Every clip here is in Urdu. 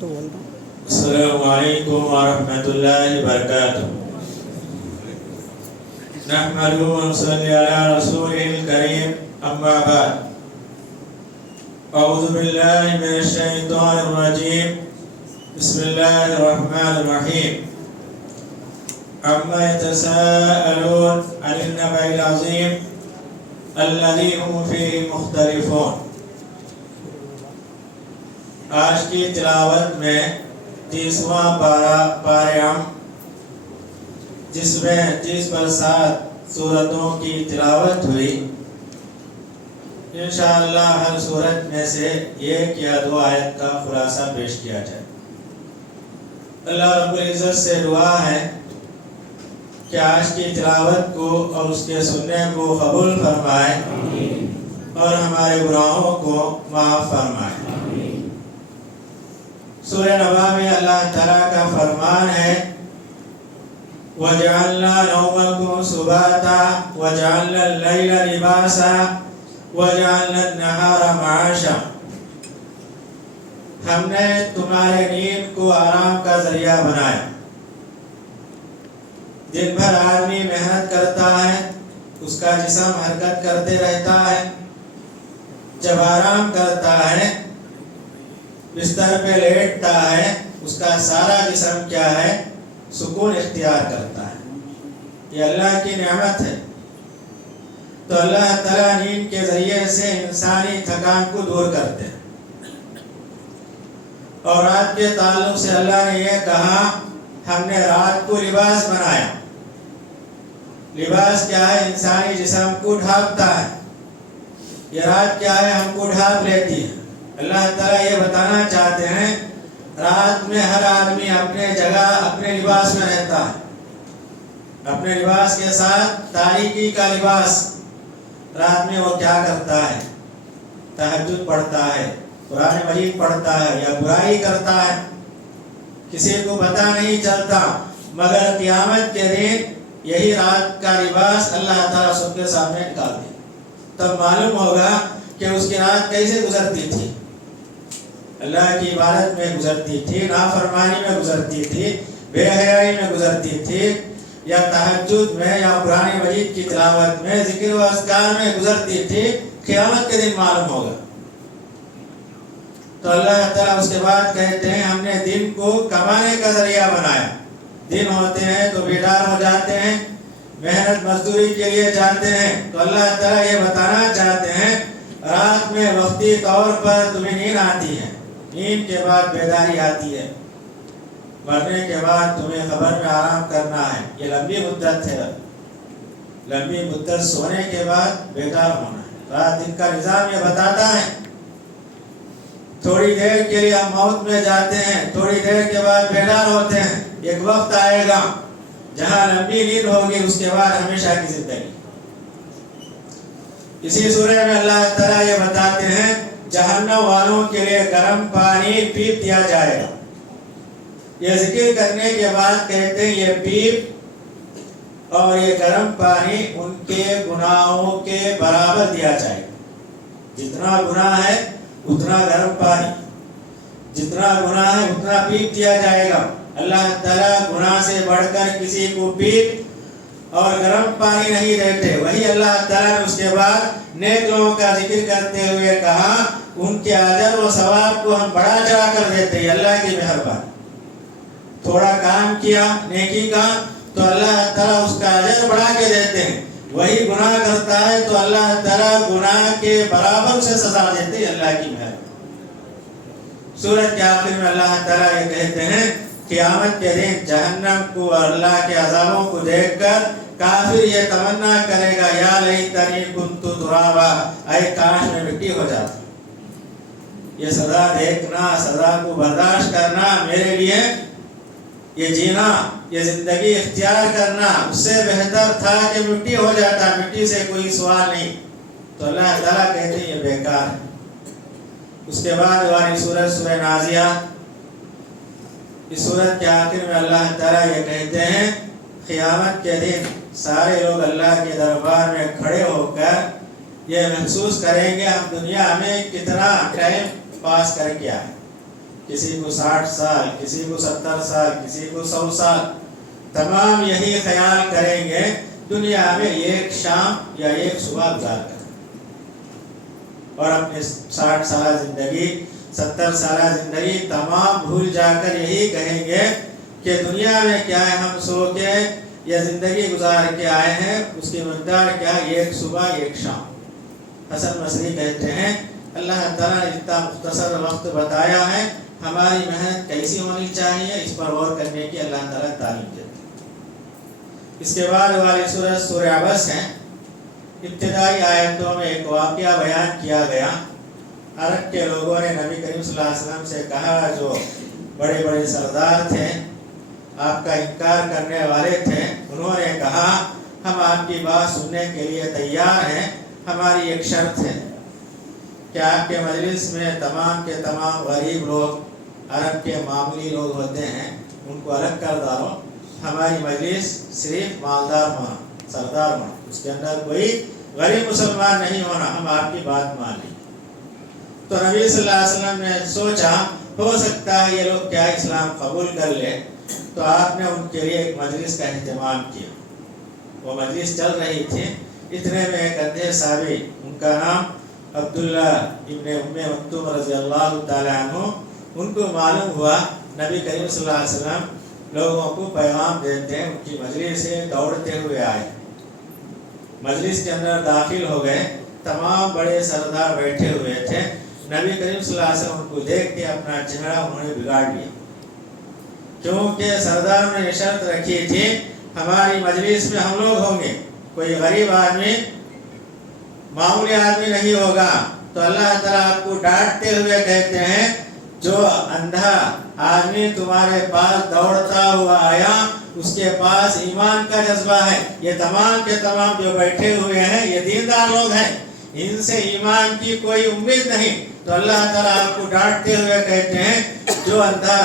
السلام علیکم ورحمۃ اللہ وبرکاتہ نحمده ونصلي على رسوله الكريم اما بعد اعوذ باللہ من الشیطان الرجیم بسم اللہ الرحمن الرحیم عما يتساءلون عن النبأ العظیم الذي هم فيه مختلفون۔ آج کی تلاوت میں 30واں پارہ جس میں 30 پر 7 سورتوں کی تلاوت ہوئی، انشاءاللہ ہر سورت میں سے ایک یا 2 آیت کا خلاصہ پیش کیا جائے۔ اللہ رب العزت سے دعا ہے کہ آج کی تلاوت کو اور اس کے سننے کو قبول فرمائے اور ہمارے گناہوں کو معاف فرمائے۔ سورہ نبا میں اللہ تعالیٰ کا فرمان ہے وَجَعَلْنَا نَوْمَكُمْ سُبَاتًا وَجَعَلْنَا اللَّيْلَ لِبَاسًا وَجَعَلْنَا النَّهَارَ مَعَاشًا۔ ہم نے تمہارے نیند کو آرام کا ذریعہ بنایا۔ دن بھر آدمی محنت کرتا ہے، اس کا جسم حرکت کرتے رہتا ہے، جب آرام کرتا ہے بستر پہ لیٹتا ہے اس کا سارا جسم کیا ہے؟ سکون اختیار کرتا ہے۔ یہ اللہ کی نعمت ہے۔ تو اللہ تعالیٰ نیند کے ذریعے سے انسانی تھکان کو دور کرتے ہیں۔ اور رات کے تعلق سے اللہ نے یہ کہا ہم نے رات کو لباس بنایا۔ لباس کیا ہے؟ انسانی جسم کو ڈھانپتا ہے۔ یہ رات کیا ہے؟ ہم کو ڈھانپ لیتی ہے۔ اللہ تعالیٰ یہ بتانا چاہتے ہیں رات میں ہر آدمی اپنے جگہ اپنے لباس میں رہتا ہے، اپنے لباس کے ساتھ تاریکی کا لباس۔ رات میں وہ کیا کرتا ہے؟ تہجد پڑھتا ہے، قرآن مجید پڑھتا ہے یا برائی کرتا ہے، کسی کو پتہ نہیں چلتا، مگر قیامت کے دن یہی رات کا لباس اللہ تعالیٰ سب کے سامنے نکال دے، تب معلوم ہوگا کہ اس کی رات کیسے گزرتی تھی۔ اللہ کی عبادت میں گزرتی تھی، نافرمانی میں گزرتی تھی، بے حیائی میں گزرتی تھی، یا تہجد میں یا قرآن مجید کی تلاوت میں ذکر و اذکار میں گزرتی تھی۔ قیامت کے دن معلوم ہوگا۔ تو اللہ تعالیٰ اس کے بعد کہتے ہیں ہم نے دن کو کمانے کا ذریعہ بنایا۔ دن ہوتے ہیں تو بیدار ہو جاتے ہیں، محنت مزدوری کے لیے جاتے ہیں۔ تو اللہ تعالیٰ یہ بتانا چاہتے ہیں رات میں وقتی طور پر تمہیں نیند آتی ہے، نیند کے بعد بیداری آتی ہے، مرنے کے بعد تمہیں خبر میں آرام کرنا ہے۔ یہ لمبی مدت ہے، لمبی مدت سونے کے بعد بیدار ہونا ہے۔ رات دن کا نظام یہ بتاتا ہے تھوڑی دیر کے لیے ہم موت میں جاتے ہیں، تھوڑی دیر کے بعد بیدار ہوتے ہیں۔ ایک وقت آئے گا جہاں لمبی نیند ہوگی، اس کے بعد ہمیشہ کی زندگی۔ اسی سورہ میں اللہ تعالیٰ یہ بتاتے ہیں جہنم والوں کے لیے گرم پانی پیپ دیا جائے گا۔ یہ ذکر کرنے کے بعد کہتے ہیں یہ پیپ اور یہ گرم پانی ان کے گناہوں کے برابر دیا جائے گا۔ جتنا گناہ ہے اتنا گرم پانی، جتنا گناہ ہے اتنا پیپ دیا جائے گا۔ اللہ تعالیٰ گناہ سے بڑھ کر کسی کو پیپ اور گرم پانی نہیں دیتے۔ وہی اللہ تعالیٰ نے اس کے بعد نیک لوگوں کا ذکر کرتے ہوئے کہا ان کے اجر و ثواب کو ہم بڑھا چڑھا کر دیتے ہیں۔ اللہ کی مہربانی، تھوڑا کام کیا نیکی کا تو اللہ تعالیٰ اس کا اجر بڑھا کے دیتے ہیں۔ وہی گناہ کرتا ہے تو اللہ تعالیٰ گناہ کے برابر سے سزا دیتے ہیں۔ اللہ کی مہربانی۔ سورۃ کے آخر میں اللہ تعالیٰ یہ کہتے ہیں قیامت کے دن جہنم کو اور اللہ کے عذابوں کو دیکھ کر کافر یہ تمنا کرے گا یا لیتنی کنت ترابا، اے کاش میں مٹی ہو جاتا۔ یہ سزا دیکھنا، سزا کو برداشت کرنا میرے لیے، یہ جینا، یہ زندگی اختیار کرنا اس سے بہتر تھا کہ مٹی ہو جاتا۔ مٹی سے کوئی سوال نہیں۔ تو اللہ تعالیٰ کہتے ہیں یہ بیکار ہے۔ اس کے بعد والی سورۃ سورہ نازعات، اس سورت کے آخر میں اللہ تعالیٰ یہ کہتے ہیں قیامت کے دن سارے لوگ اللہ کے دربار میں کھڑے ہو کر یہ محسوس کریں گے ہم دنیا میں کتنا ٹائم پاس کر کے آئے، کسی کو 60 سال، کسی کو 70 سال، کسی کو 100 سال، تمام یہی خیال کریں گے دنیا میں ایک شام یا ایک صبح گزار کر، اور اپنی 60 سالہ زندگی، 70 سالہ زندگی تمام بھول جا کر یہی کہیں گے کہ دنیا میں کیا ہے، ہم سو کے یا زندگی گزار کے آئے ہیں، اس کی مقدار کیا، ایک صبح ایک شام۔ حسن بصری کہتے ہیں اللہ تعالیٰ نے اتنا مختصر وقت بتایا ہے، ہماری محنت کیسی ہونی چاہیے اس پر غور کرنے کی اللہ تعالیٰ تعلیم دیتے ہیں۔ اس کے بعد والی سورہ سورہ عبس ہے۔ ابتدائی آیتوں میں ایک واقعہ بیان کیا گیا۔ عرب کے لوگوں نے نبی کریم صلی اللہ علیہ وسلم سے کہا، جو بڑے بڑے سردار تھے، آپ کا انکار کرنے والے تھے، انہوں نے کہا ہم آپ کی بات سننے کے لیے تیار ہیں، ہماری ایک شرط ہے کہ آپ کے مجلس میں تمام کے تمام غریب لوگ، عرب کے معمولی لوگ ہوتے ہیں، ان کو الگ کر ڈالو، ہماری مجلس صرف مالدار ہونا، سردار ہونا، اس کے اندر کوئی غریب مسلمان نہیں ہونا، ہم آپ کی بات مان لیں۔ تو نبی صلی اللہ علیہ وسلم نے سوچا ہو سکتا ہے یہ لوگ کیا اسلام قبول کر لے، تو آپ نے ان کے لیے ایک مجلس کا اہتمام کیا۔ وہ مجلس چل رہی تھی، اتنے میں ایک اندھے صحابی، ان کا نام عبداللہ ابن ام مکتوم رضی اللہ تعالیٰ عنہ، ان کو معلوم ہوا نبی کریم صلی اللہ علیہ وسلم لوگوں کو پیغام دیتے ہیں، ان کی مجلس سے دوڑتے ہوئے آئے، مجلس کے اندر داخل ہو گئے، تمام بڑے سردار بیٹھے ہوئے تھے، نبی کریم صلی اللہ علیہ وسلم کو دیکھ کے اپنا چہرہ انہوں نے بگاڑ لیا، کیونکہ سردار نے شرط رکھی تھی ہماری مجلس میں ہم لوگ ہوں گے، کوئی غریب آدمی، معمولی آدمی نہیں ہوگا۔ تو اللہ تعالیٰ آپ کو ڈانٹتے ہوئے کہتے ہیں جو اندھا آدمی تمہارے پاس دوڑتا ہوا آیا، اس کے پاس ایمان کا جذبہ ہے، یہ تمام کے تمام جو بیٹھے ہوئے ہیں یہ دیندار لوگ ہیں، ان سے ایمان کی کوئی امید نہیں۔ تو اللہ تعالیٰ آپ کو ڈانٹتے ہوئے کہتے ہیں جو اندھا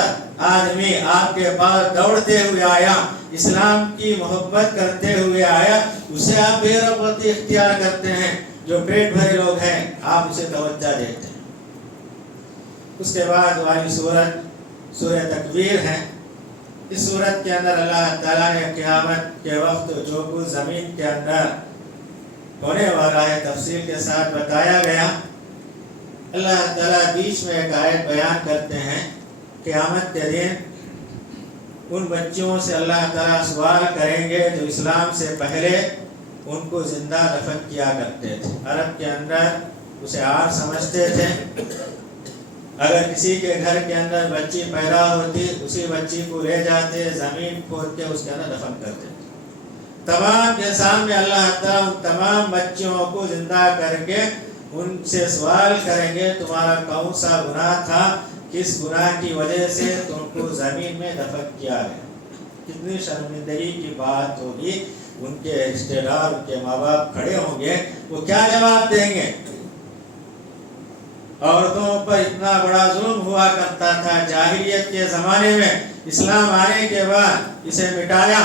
آدمی آپ کے پاس دوڑتے ہوئے آیا، اسلام کی محبت کرتے ہوئے آیا، اسے آپ بے رغبتی اختیار کرتے ہیں، جو پیٹ بھرے لوگ ہیں آپ اسے توجہ دیتے ہیں۔ اس کے بعد والی سورت سورہ تکویر ہے۔ اس سورت کے اندر اللہ تعالیٰ نے قیامت کے وقت جو کچھ زمین کے اندر ہونے والا ہے تفصیل کے ساتھ بتایا گیا۔ اللہ تعالیٰ بیچ میں ایک آیت بیان کرتے ہیں، قیامت کے دن ان بچوں سے اللہ تعالیٰ سوال کریں گے جو اسلام سے پہلے ان کو زندہ دفن کیا کرتے تھے، عرب کے اندر اسے آگ سمجھتے تھے، اگر کسی کے گھر کے اندر بچی پیدا ہوتی اسی بچی کو لے جاتے، زمین کھود کے اس کے اندر دفن کرتے، تمام کے سامنے اللہ تعالیٰ ان تمام بچوں کو زندہ کر کے ان سے سوال کریں گے تمہارا کون سا گناہ تھا، کس گناہ کی وجہ سے تم کو زمین میں دفن کیا گیا۔ کتنی شرمندگی کی بات ہوگی، ان کے رشتے دار، ان کے ماں باپ کھڑے ہوں گے، وہ کیا جواب دیں گے؟ عورتوں پر اتنا بڑا ظلم ہوا کرتا تھا جاہلیت کے زمانے میں، اسلام آنے کے بعد اسے مٹایا۔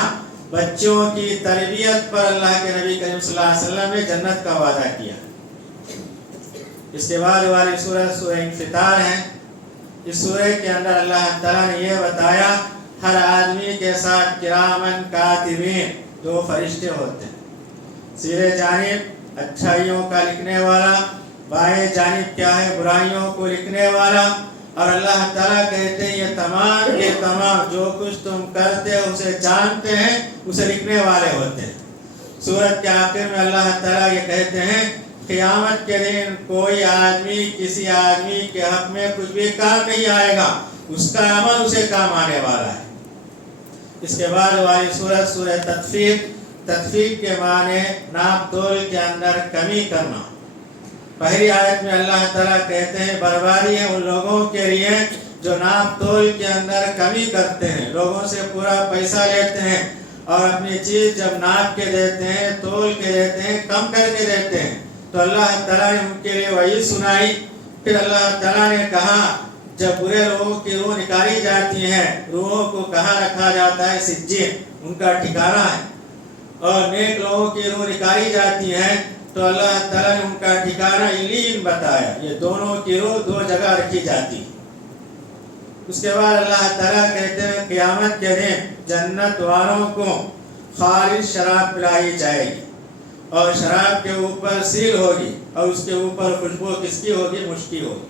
بچوں کی تربیت پر اللہ کے نبی کریم صلی اللہ علیہ وسلم نے جنت کا وعدہ کیا۔ اس کے بعد والی سورہ سورہ انفطار ہے۔ اس سورہ کے اندر اللہ تعالیٰ نے یہ بتایا ہر آدمی کے ساتھ کرامن کاتبین 2 فرشتے ہوتے ہیں، سیرے جانب اچھائیوں کا لکھنے والا، بائیں جانب کیا ہے برائیوں کو لکھنے والا، اور اللہ تعالیٰ کہتے ہیں یہ تمام کے تمام جو کچھ تم کرتے ہو اسے جانتے ہیں، اسے لکھنے والے ہوتے ہیں۔ سورت کے آخر میں اللہ تعالیٰ یہ کہتے ہیں قیامت کے دن کوئی آدمی کسی آدمی کے حق میں کچھ بھی کام نہیں آئے گا، اس کا عمل اسے کام آنے والا ہے۔ اس کے بعد والی سورت سورہ تطفیق۔ تطفیق کے معنی ناپ تول کے اندر کمی کرنا۔ پہلی آیت میں اللہ تعالیٰ کہتے ہیں بربادی ہے ان لوگوں کے لیے جو ناپ تول کے اندر کمی کرتے ہیں، لوگوں سے پورا پیسہ لیتے ہیں اور اپنی چیز جب ناپ کے دیتے ہیں، تول کے دیتے ہیں، کم کر کے دیتے ہیں، تو اللہ تعالیٰ نے ان کے لیے وہی سنائی۔ پھر اللہ تعالیٰ نے کہا جب برے لوگوں کی روح نکالی جاتی ہے، روحوں کو کہاں رکھا جاتا ہے؟ سجین، ان کا ٹھکانہ ہے، اور نیک لوگوں کی روح نکالی جاتی ہے تو اللہ تعالیٰ نے ان کا ٹھکانہ علین بتایا۔ یہ دونوں کی روح 2 جگہ رکھی جاتی ہے، اس کے بعد اللہ تعالیٰ کہتے ہیں قیامت کے دن جنت والوں کو خالص شراب پلائی جائے گی اور شراب کے اوپر سیل ہوگی اور اس کے اوپر خوشبو کس کی ہوگی؟ مشک کی ہوگی.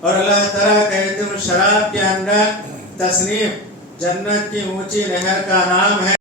اور اللہ تعالیٰ کہتے ہیں شراب کے اندر تصنیف جنت کی اونچی نہر کا نام ہے